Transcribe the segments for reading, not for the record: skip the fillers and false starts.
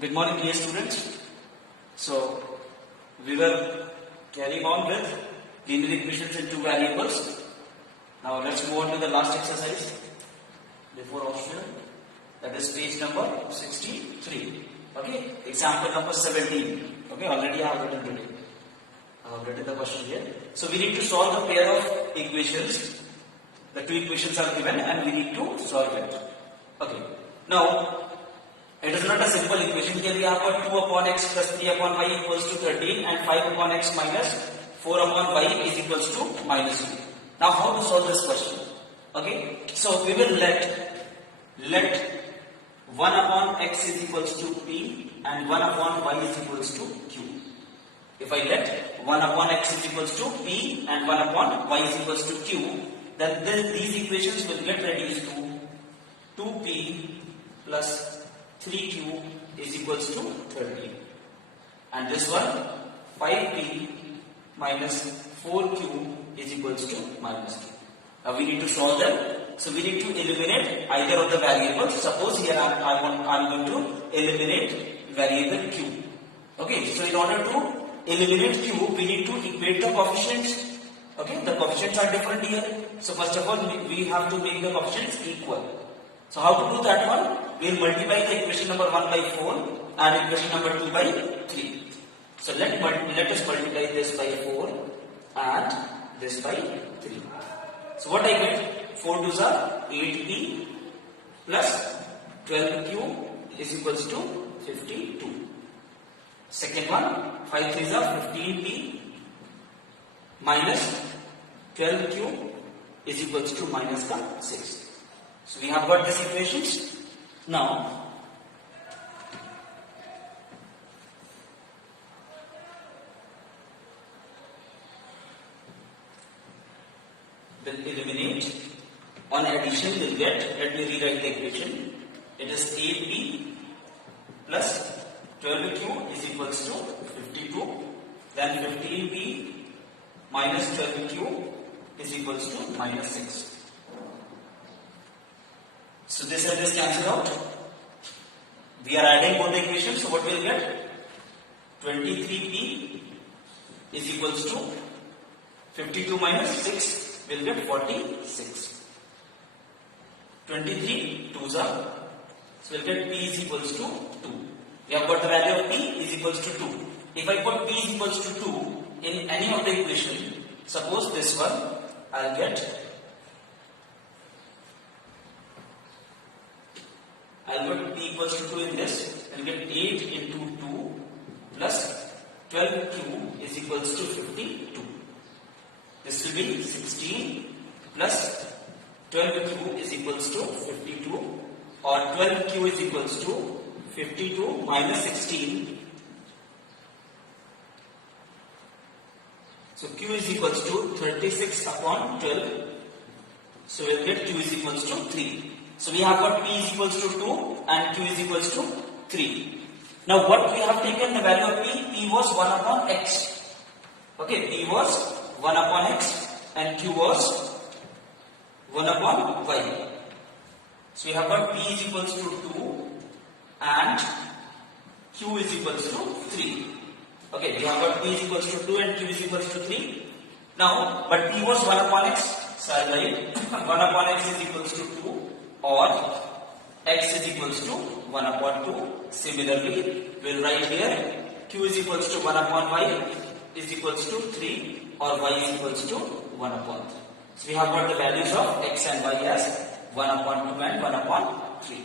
Good morning, dear students. So, we were carrying on with linear equations in two variables. Now, let's move on to the last exercise before optional. That is page number 63. Okay, example number 17. Okay, already I have written it. I have written the question here. So, we need to solve a pair of equations. The two equations are given and we need to solve it. Okay, now. It is not a simple equation. Here we have got 2 upon x plus 3 upon y equals to 13 and 5 upon x minus 4 upon y is equals to minus 2. Now how to solve this question? Okay, so we will let 1 upon x is equals to p and 1 upon y is equals to q. If I let 1 upon x is equals to p and 1 upon y is equals to q, then these equations will get reduced to 2p plus 3q is equals to 13 and this one 5p minus 4q is equals to minus 2. Now we need to solve them. So we need to eliminate either of the variables. Suppose here I'm going to eliminate variable q. Okay, so in order to eliminate q, we need to equate the coefficients. Okay, the coefficients are different here. So first of all, we have to make the coefficients equal. So how to do that one? We will multiply the equation number 1 by 4 and equation number 2 by 3. So let us multiply this by 4 and this by 3. So what I get? 4 2s are 8p plus 12q is equals to 52. Second one, 5 3s are 15p minus 12q is equals to minus 6. So we have got these equations. Now, we'll eliminate. On addition, we'll get, let me rewrite the equation. It is 8p plus 12q is equals to 52. Then 15p minus 12q is equals to minus 6. So this and this cancel out. We are adding both the equations. So what we will get? 23p is equals to 52 minus 6. We will get 46. 23 2s are. So we will get p is equals to 2. We have got the value of p is equals to 2. If I put p is equals to 2 in any of the equation, suppose this one, I will get I will put p equals to 2 in this, I will get 8 into 2 plus 12q is equals to 52. This will be 16 plus 12q is equals to 52 or 12q is equals to 52 minus 16. So q is equals to 36 upon 12. So we will get q is equals to 3. So we have got p is equals to 2 and q is equals to 3. Now what we have taken the value of p was 1 upon x. Okay, p was 1 upon x and q was 1 upon y. So we have got p is equals to 2 and q is equals to 3. Okay, we have got p is equals to 2 and q is equals to 3. Now, but p was 1 upon x. So I write 1 upon x is equals to 2. Or x is equals to 1 upon 2. Similarly, we will write here q is equals to 1 upon y is equals to 3 or y is equals to 1 upon 3. So we have got the values of x and y as 1 upon 2 and 1 upon 3.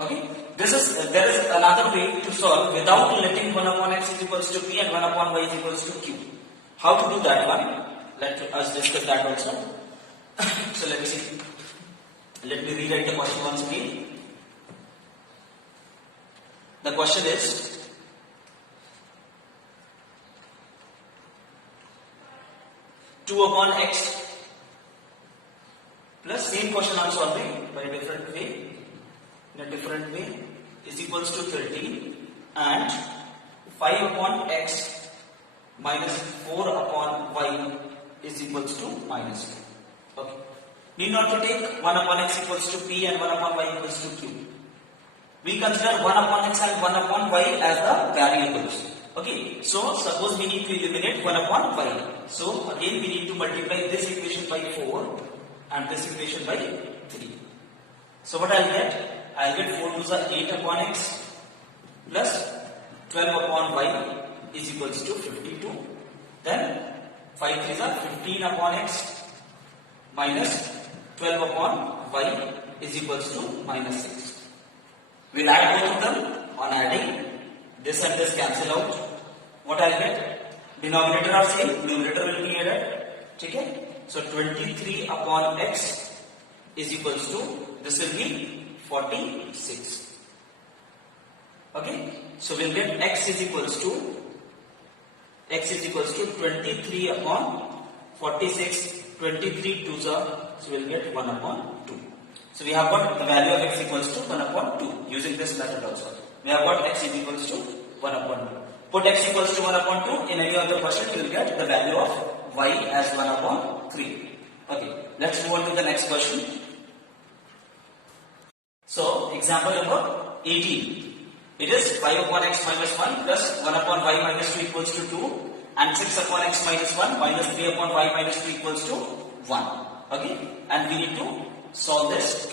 Okay, there is another way to solve without letting 1 upon x is equals to p and 1 upon y is equals to q. How to do that one? Let us discuss that also. So let me see. Let me rewrite the question once again. The question is, two upon x plus same question I'm solving by a different way, is equals to 13 and 5 upon x minus 4 upon y is equals to minus 2. Okay. Need not to take 1 upon x equals to p and 1 upon y equals to q. we consider 1 upon x and 1 upon y as the variables. Okay, so suppose we need to eliminate 1 upon y. So again we need to multiply this equation by 4 and this equation by 3. So what I'll get? I'll get 4 to the 8 upon x plus 12 upon y is equals to 52. Then 5 3s are 15 upon x minus 12 upon y is equals to minus 6. We'll add both of them. On adding, this and this cancel out. What I'll get? Denominator are same, numerator will be added. Okay? So 23 upon x is equals to, this will be 46. Okay? So we'll get x is equals to 23 upon 46. 23 2s are, so we'll get 1 upon 2. So we have got the value of x equals to 1 upon 2 using this method also. We have got x is equals to 1 upon 2. Put x equals to 1 upon 2 in any other question, you will get the value of y as 1 upon 3. Okay, let's move on to the next question. So example number 18. It is 5 upon x minus 1 plus 1 upon y minus 2 equals to 2 and 6 upon x minus 1 minus 3 upon y minus 2 equals to 1. Okay, and we need to solve this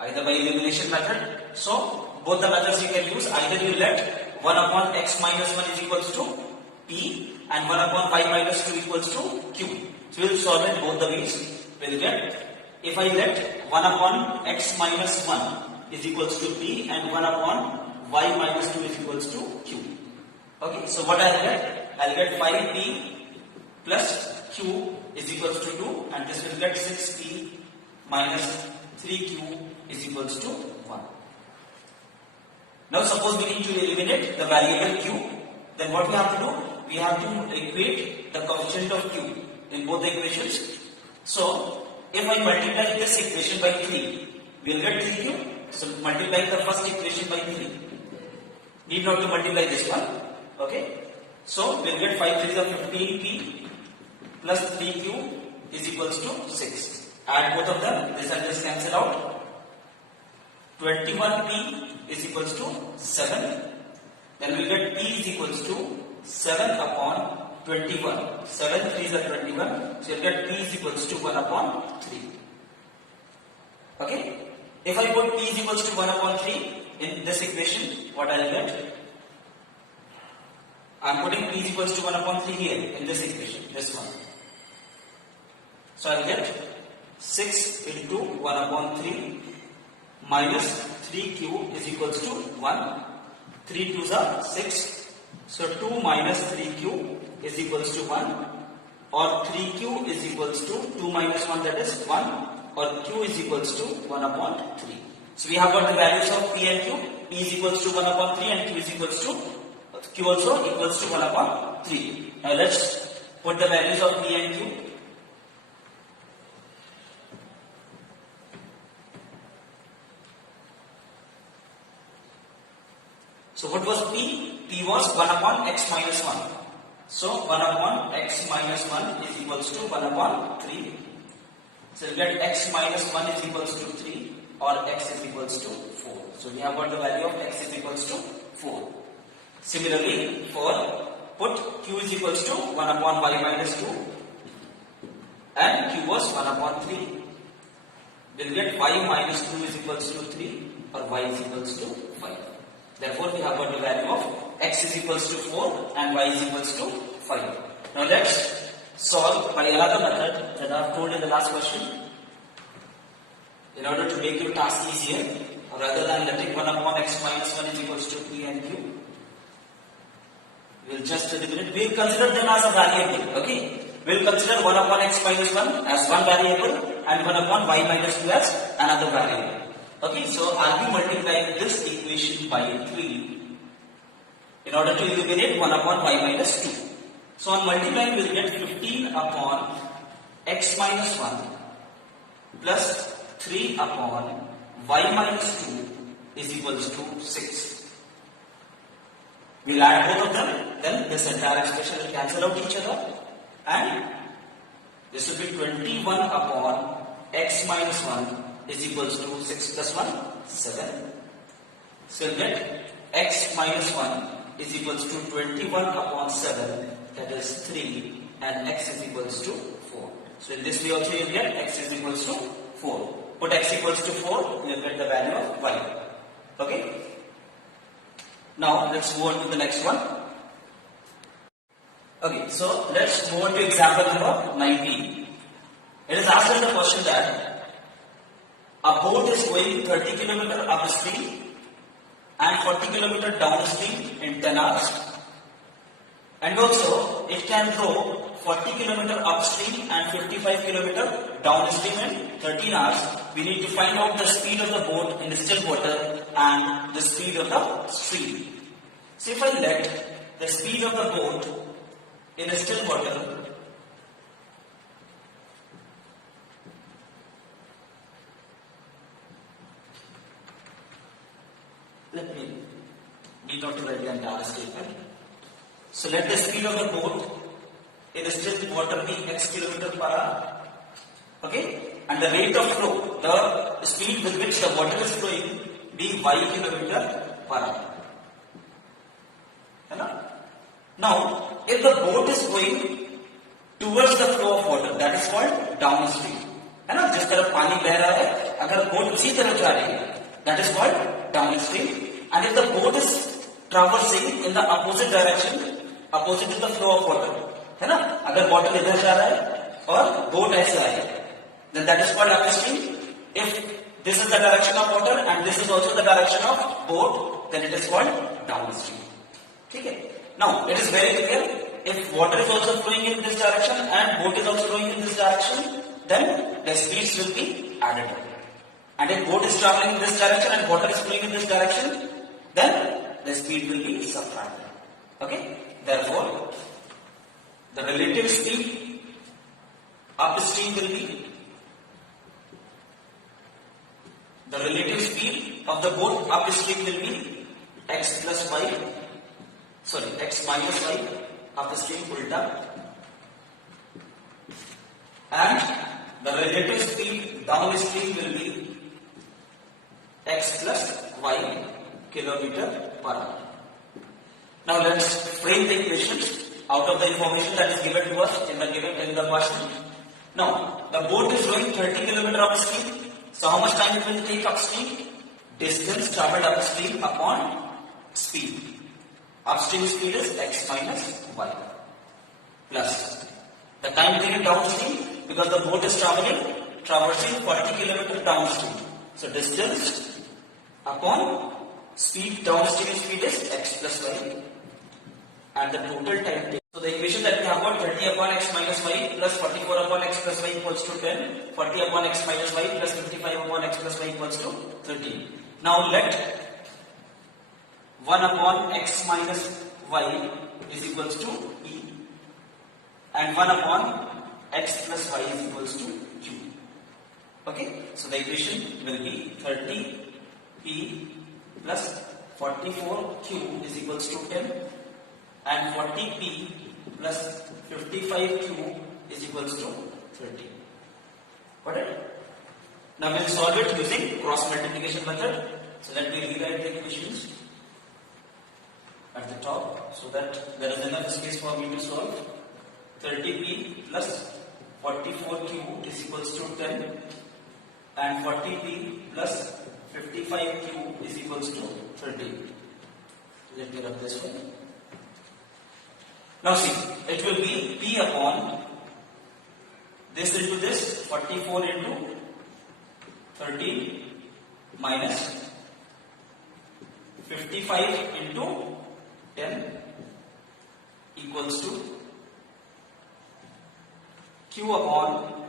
either by elimination method. So both the methods you can use. Either you let 1 upon x minus 1 is equals to p and 1 upon y minus 2 equals to q. So we will solve it both the ways. We will get, if I let 1 upon x minus 1 is equals to p and 1 upon y minus 2 is equals to q. Okay, so what I will get? I will get 5p plus q is equals to 2 and this will get 6p minus 3q is equals to 1. Now suppose we need to eliminate the variable q. Then what we have to do? We have to equate the coefficient of q in both the equations. So if I multiply this equation by 3, we will get 3q. So multiply the first equation by 3. Need not to multiply this one. Okay. So we will get 5 3s are 15p plus 3q is equals to 6. Add both of them. This and this cancel out. 21p is equals to 7. Then we will get p is equals to 7 upon 21. 7 3s are 21. So you will get p is equals to 1 upon 3. Okay. If I put p is equals to 1 upon 3 in this equation, what I will get? I am putting p is equals to 1 upon 3 here in this equation, this one. So I will get 6 into 1 upon 3 minus 3q is equals to 1. 3 2s are 6. So 2 minus 3q is equals to 1, or 3q is equals to 2 minus 1, that is 1, or q is equals to 1 upon 3. So we have got the values of p and q. P is equals to 1 upon 3 and q is equals to, q also equals to 1 upon 3. Now let's put the values of p and q. So what was p? P was 1 upon x minus 1. So 1 upon x minus 1 is equals to 1 upon 3. So you get x minus 1 is equals to 3 or x is equals to 4. So we have got the value of x is equals to 4. Similarly, for put q is equals to 1 upon y minus 2 and q was 1 upon 3. We'll get y minus 2 is equals to 3 or y is equals to 5. Therefore, we have got the value of x is equals to 4 and y is equals to 5. Now let's solve by another method that I have told in the last question. In order to make your task easier, rather than letting 1 upon x minus 1 is equals to p and q, we will just eliminate. We will consider them as a variable. Okay, we will consider 1 upon x minus 1 as one variable and 1 upon y minus 2 as another variable. Okay, so I'll be multiplying this equation by 3 in order to eliminate 1 upon y minus 2. So on multiplying, we will get 15 upon x minus 1 plus 3 upon y minus 2 is equals to 6. We will add both of them, then this entire expression will cancel out each other and this will be 21 upon x minus 1 is equals to 6 plus 1, 7. So you'll get x minus 1 is equals to 21 upon 7, that is 3, and x is equals to 4. So in this way also you'll get x is equals to 4. Put x equals to 4, you'll get the value of y. Okay? Now let's move on to the next one. Okay, so let's move on to example number 19. It is asked in the question that a boat is going 30 km upstream and 40 km downstream in 10 hours, and also it can row 40 km upstream and 55 km downstream in 13 hours. We need to find out the speed of the boat in still water and the speed of the stream. So if I let the speed of the boat in still water let me need not to write the entire statement. So let the speed of the boat in still water be x km per hour. Okay? And the rate of flow, the speed with which the water is flowing, be y km per hour. Now, if the boat is going towards the flow of water, that is called downstream. है ना, जिस तरफ पानी बह रहा है, अगर boat उसी तरफ जा रही है, that is called downstream. And if the boat is traversing in the opposite direction, opposite to the flow of water, है ना, अगर water इधर जा रहा है और boat ऐसे आ रही है, then that is called upstream. If this is the direction of water and this is also the direction of boat, then it is called downstream. Okay? Now, it is very clear. If water is also flowing in this direction and boat is also flowing in this direction, then the speeds will be added up. And if boat is traveling in this direction and water is flowing in this direction, then the speed will be subtracted. Okay? Therefore, the relative speed upstream will be the relative speed of the boat upstream will be x plus y. Sorry, x minus y upstream ulta, and the relative speed downstream will be x plus y kilometer per hour. Now let's frame the equations out of the information that is given to us in the question. Now the boat is going 30 km upstream. So how much time it will take upstream? Distance traveled upstream upon speed. Upstream speed is x minus y plus the time taken downstream, because the boat is traversing 40 km downstream. So distance upon speed, downstream speed is x plus y, and the total time taken. So the equation that we have got 30 upon x minus y plus 44 upon x plus y equals to 10, 40 upon x minus y plus 55 upon x plus y equals to 13. Now let 1 upon x minus y is equals to e, and 1 upon x plus y is equals to q. Okay, so the equation will be 30p plus 44q is equals to 10, and 40p plus 55q is equals to 30. Got it? Now we will solve it using cross multiplication method. So let me rewrite the equations at the top so that there is enough space for me to solve. 30p plus 44q is equals to 10, and 40p plus 55q is equals to 30. Let me rub this one. Now see, it will be p upon this into this, 44 into 30 minus 55 into 10 equals to q upon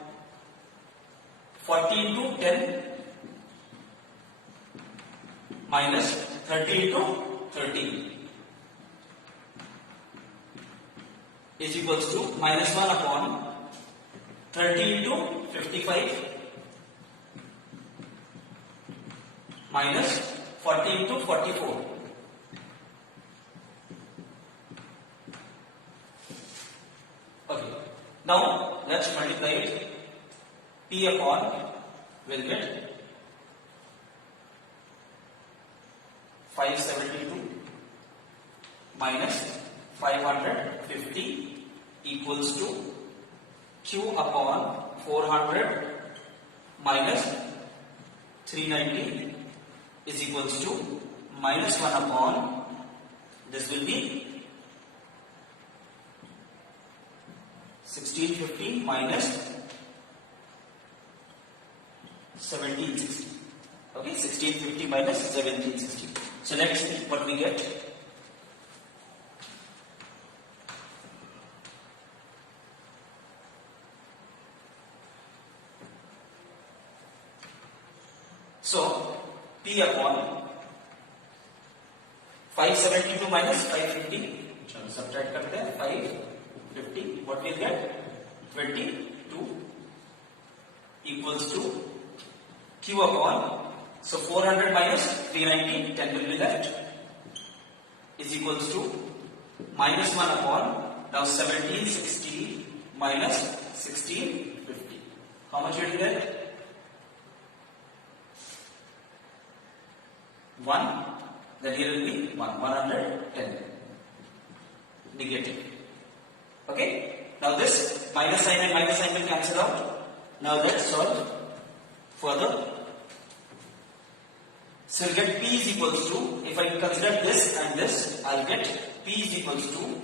40 into 10 minus 30 into 30 is equals to minus 1 upon 30 into 55 minus 40 into 44. Okay. Now let's multiply it. P upon will get 572 minus 550 equals to Q upon 400 minus 390 is equals to minus 1 upon, this will be 1650 minus 1760. Okay, 1650 minus 1760. So let's see what we get. So P upon 572 minus 550. चलो subtract करते हैं 550. What we get? 22 equals to Q upon, so 400 minus 390, 10 will be left, is equals to minus 1 upon, now 1760 minus 1650. How much will you get? 1, then here will be 110. Negative. Okay? Now this minus sign and minus sign will cancel out. Now let's solve further. So we'll get P is equals to, if I consider this and this, I'll get P is equals to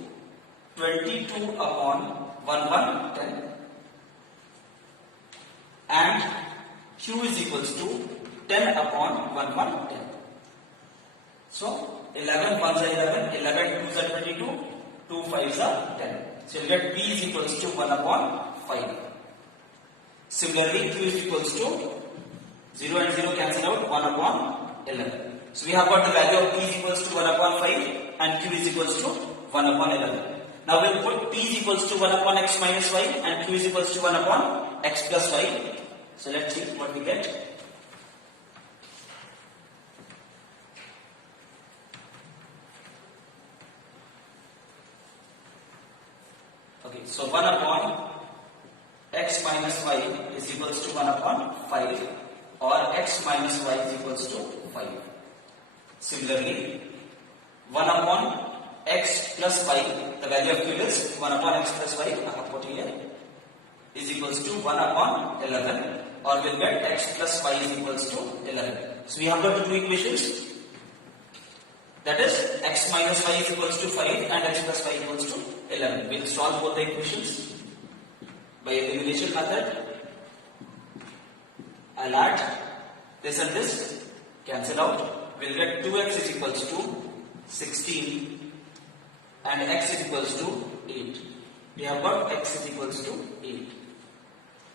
22 upon 1110 and Q is equals to 10 upon 1110. So 11 1s are 11, 11 2s are 22, 2 5s are 10. So you'll get P is equals to 1 upon 5. Similarly, Q is equals to 0 and 0 cancel out, 1 upon 11. So we have got the value of P is equals to 1 upon 5 and Q is equals to 1 upon 11. Now we'll put P is equals to 1 upon x minus y and Q is equals to 1 upon x plus y. So let's see what we get. Okay, so 1 upon x minus y is equals to 1 upon 5 or x minus y is equals to 5. Similarly, 1 upon x plus y, the value of Q is 1 upon x plus y, I have put here, is equals to 1 upon 11 or we'll get x plus y is equals to 11. So we have got the two equations, that is x minus y is equals to 5 and x plus y equals to 11. We'll solve both the equations by elimination method. I'll add this and this, cancel out. We'll get 2x is equals to 16 and x is equals to 8. We have got x is equals to 8.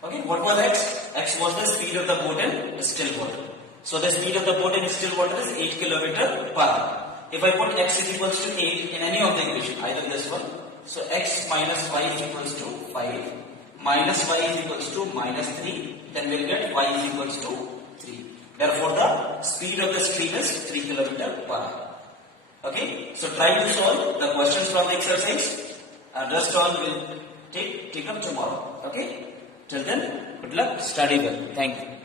Okay, what was x? X was the speed of the boat in still water. So the speed of the boat in still water is 8 km per hour. If I put x is equals to 8 in any of the equation, either this one, so x minus y is equals to 5, minus y is equals to minus 3, then we'll get y is equals to 3. Therefore, the speed of the stream is 3 km per hour. Okay, so try to solve the questions from the exercise and rest all will take up tomorrow. Okay, till then, good luck, study well. Thank you.